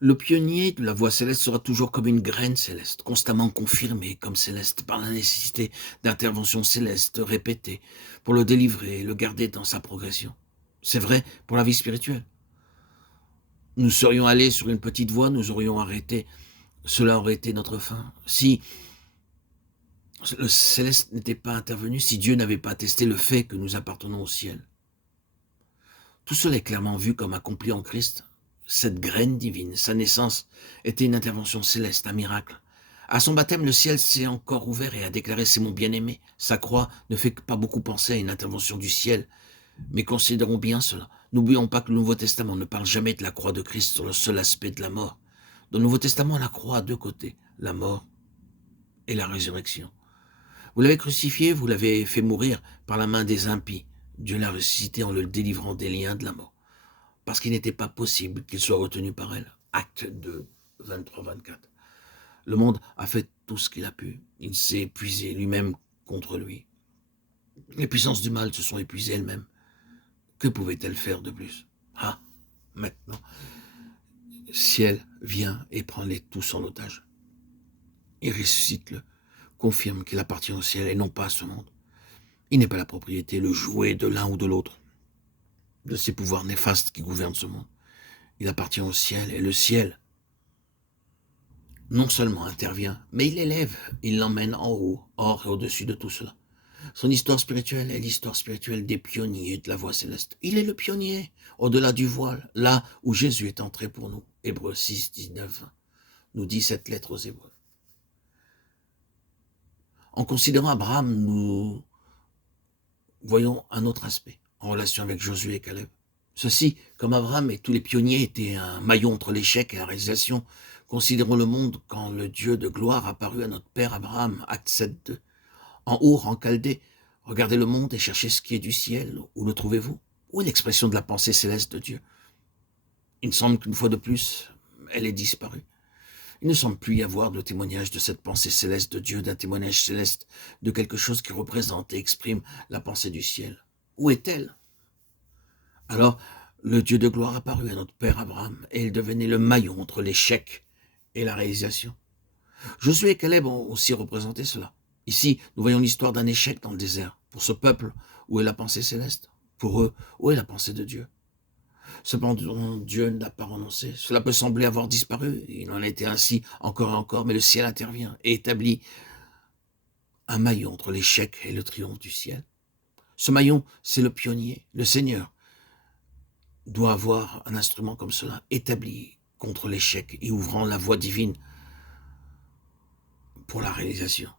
Le pionnier de la voie céleste sera toujours comme une graine céleste, constamment confirmée comme céleste par la nécessité d'interventions célestes répétées pour le délivrer et le garder dans sa progression. C'est vrai pour la vie spirituelle. Nous serions allés sur une petite voie, nous aurions arrêté. Cela aurait été notre fin. Si le céleste n'était pas intervenu, si Dieu n'avait pas attesté le fait que nous appartenons au ciel. Tout cela est clairement vu comme accompli en Christ. Cette graine divine, sa naissance, était une intervention céleste, un miracle. À son baptême, le ciel s'est encore ouvert et a déclaré: c'est mon bien-aimé. Sa croix ne fait pas beaucoup penser à une intervention du ciel, mais considérons bien cela. N'oublions pas que le Nouveau Testament ne parle jamais de la croix de Christ sur le seul aspect de la mort. Dans le Nouveau Testament, la croix a deux côtés, la mort et la résurrection. Vous l'avez crucifié, vous l'avez fait mourir par la main des impies. Dieu l'a ressuscité en le délivrant des liens de la mort, parce qu'il n'était pas possible qu'il soit retenu par elle. Acte 2, 23-24. Le monde a fait tout ce qu'il a pu. Il s'est épuisé lui-même contre lui. Les puissances du mal se sont épuisées elles-mêmes. Que pouvaient-elles faire de plus? Ah, maintenant, le ciel vient et prend les tous en otage. Il ressuscite-le, confirme qu'il appartient au ciel et non pas à ce monde. Il n'est pas la propriété, le jouet de l'un ou de l'autre, de ces pouvoirs néfastes qui gouvernent ce monde. Il appartient au ciel, et le ciel non seulement intervient, mais il l'élève, il l'emmène en haut, hors et au-dessus de tout cela. Son histoire spirituelle est l'histoire spirituelle des pionniers de la voie céleste. Il est le pionnier, au-delà du voile, là où Jésus est entré pour nous. Hébreux 6, 19 nous dit cette lettre aux Hébreux. En considérant Abraham, nous voyons un autre aspect en relation avec Josué et Caleb. Ceux-ci, comme Abraham et tous les pionniers, étaient un maillon entre l'échec et la réalisation. Considérons le monde quand le Dieu de gloire apparut à notre père Abraham, acte 7.2. En Our, en Chaldée, regardez le monde et cherchez ce qui est du ciel. Où le trouvez-vous? Où est l'expression de la pensée céleste de Dieu? Il me semble qu'une fois de plus, elle est disparue. Il ne semble plus y avoir de témoignage de cette pensée céleste de Dieu, d'un témoignage céleste de quelque chose qui représente et exprime la pensée du ciel. Où est-elle? Alors, le Dieu de gloire apparut à notre père Abraham, et il devenait le maillon entre l'échec et la réalisation. Josué et Caleb ont aussi représenté cela. Ici, nous voyons l'histoire d'un échec dans le désert. Pour ce peuple, où est la pensée céleste? Pour eux, où est la pensée de Dieu? Cependant, Dieu n'a pas renoncé. Cela peut sembler avoir disparu. Il en a été ainsi encore et encore, mais le ciel intervient et établit un maillon entre l'échec et le triomphe du ciel. Ce maillon, c'est le pionnier, le Seigneur doit avoir un instrument comme cela, établi contre l'échec et ouvrant la voie divine pour la réalisation.